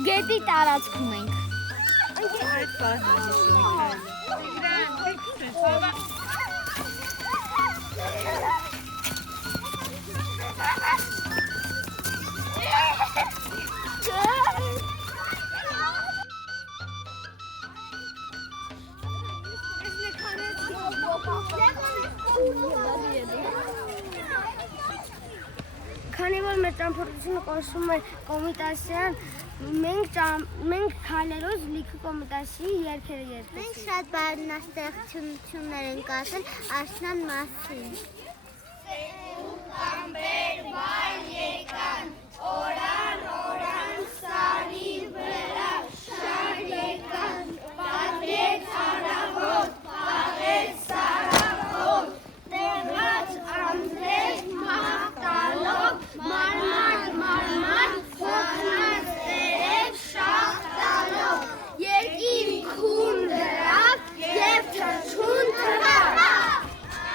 Գետի տարածքում ենք։ Այդ Քանի որ մեր ճամփորդությունը կոչվում է կոմիտասիան, մենք քայլերով լիքը կոմիտասիի երգեր երգեցինք։ Մենք շատ բանաստեղծություններ ենք ասել Արսնան մասին։ Օրան սարի վրա շար եկան, պատրեց արավոտ, պաղեց սարավոտ, տեղաց անձրեց մաղթալով, մարման, հոգնած տերև շաղթալով, երկիր քուն դրավ և թրջուն թվավ։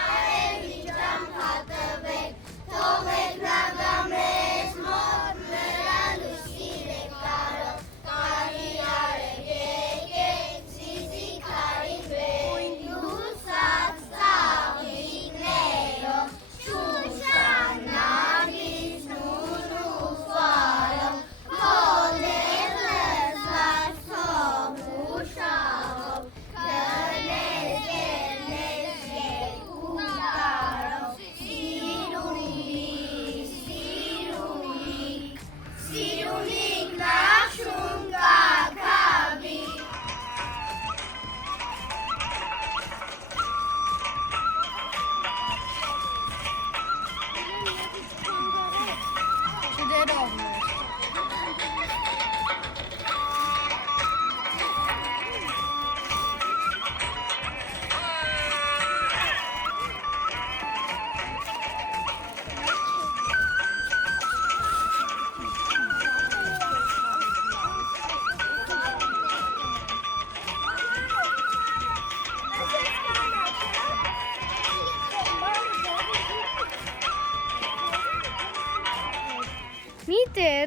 Արևի ճամփատվեք, թողեք նագամես մոտ, նրա լույսին եք կարով, կարի արև եկեք, սիզի քարին բեք, լուսած ծաղիկներով, շուշանագից նուր ու ֆարով, հոլեղ լզված հով ու շաղով, կնես կերնես երկու տարով, սիրունիկ նախշուն կաքավի։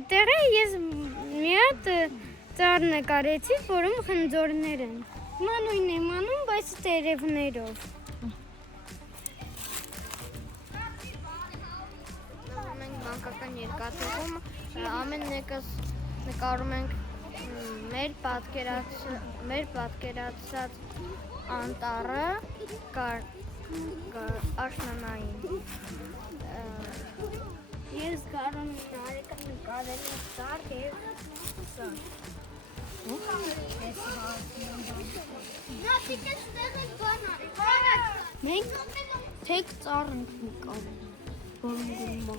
Տեղը ես մի հատ ծառ նկարեցի, որում խնձորներ են։ Հիմա նույնն եմ անում, բայց տերևներով։ Մենք մանկական երկաթուղում ամեն մեկս նկարում ենք մեր պատկերացած անտառը աշնանային։ Ես կարում նարեկան նկարել եմ ծառ և ծառ։ Մենք թեք ծառ ենք նկարել, որում գումա։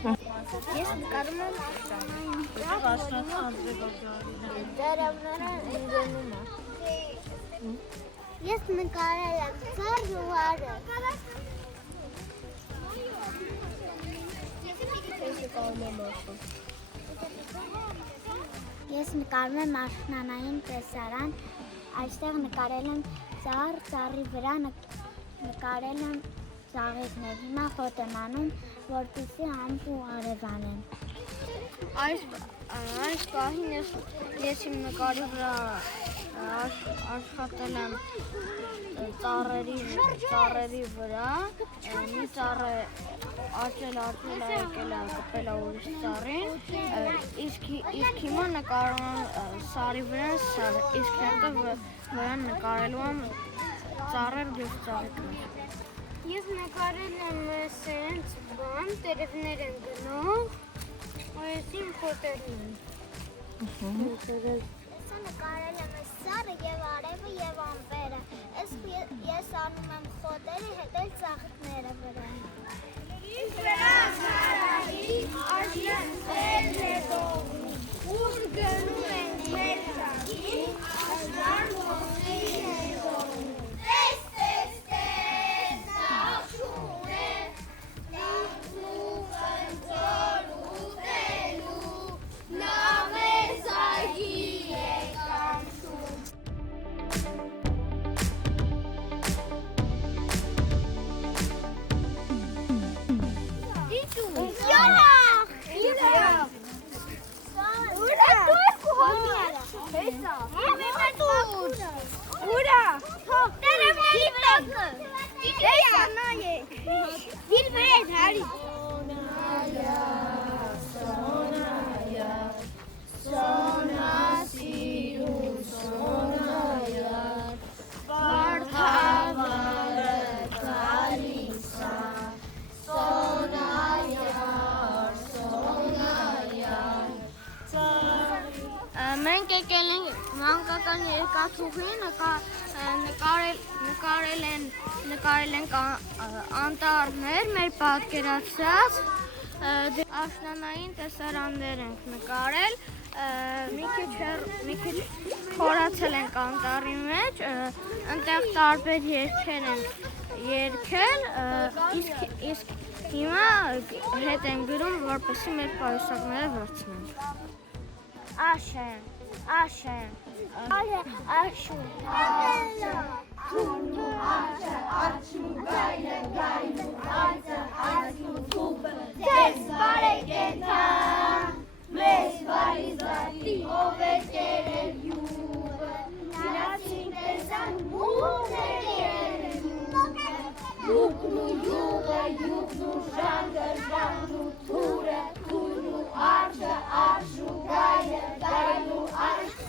Ես նկարում եմ դերևները ընկնում է։ Ես նկարել եմ ծառ ու արև։ Ես նկարում եմ աշնանային տեսարան, այստեղ նկարել եմ ծառ, ծառի վրա նկարել եմ ծաղիկներ, հիմա խոտ եմ անում, որպեսզի ամպ ու արև անեմ։ Այս պահին ես իմ նկարի վրա աշխատել եմ ծառերի վրա, մի ծառը աճել եկել է կպել է ուրիշ ծառին, իսկ հիմա նկարում եմ սարի վրա սար, իսկ հետո վրա նկարելու եմ ծառեր և ծաղիկներ։ Ես նկարել եմ սենց բան, տերևներ են գնող, այս իմ խոտերն են։ Ես նկարել եմ սարը և արևը և ամպերը, ես անում եմ խոտերը, հետո ծաղիկ ծառերը վրան։ Ինձ վրա քարայի արժաններ հետողում, ուր գնում են մեր ճակին, աշխար ոսի հետողում։ Տես, նախշուն է, ինքնու վնձոր ուտելու, նա մեզ այգի է կանչում։ Մենք եկել ենք մանկական երկաթուղի, նկարել ենք անտառներ, մեր պատկերացրած, աշնանային տեսարաններ ենք նկարել, մի քիչ խորացել ենք անտառի մեջ, ընտեղ տարբեր երգեր ենք երգել, իսկ հիմա հետ ենք գրում, որպեսզի մեր պայուսակները վերցնենք։ Աշեն, աշեն, Աշուն, Թունու արջը, արջու գայլը, գայլու արձը, արձու թուբը, ձեզ բարեկեթան, մեզ բարիզատի, ով է կերել յուղը, իրացին տեսան մուներ երել յուղը, յուղն ու յուղը, յուղն ու ժանգը, ժանգն ու թուրը, թուրն ու արջը, արջու գայլը, գայլու արձը,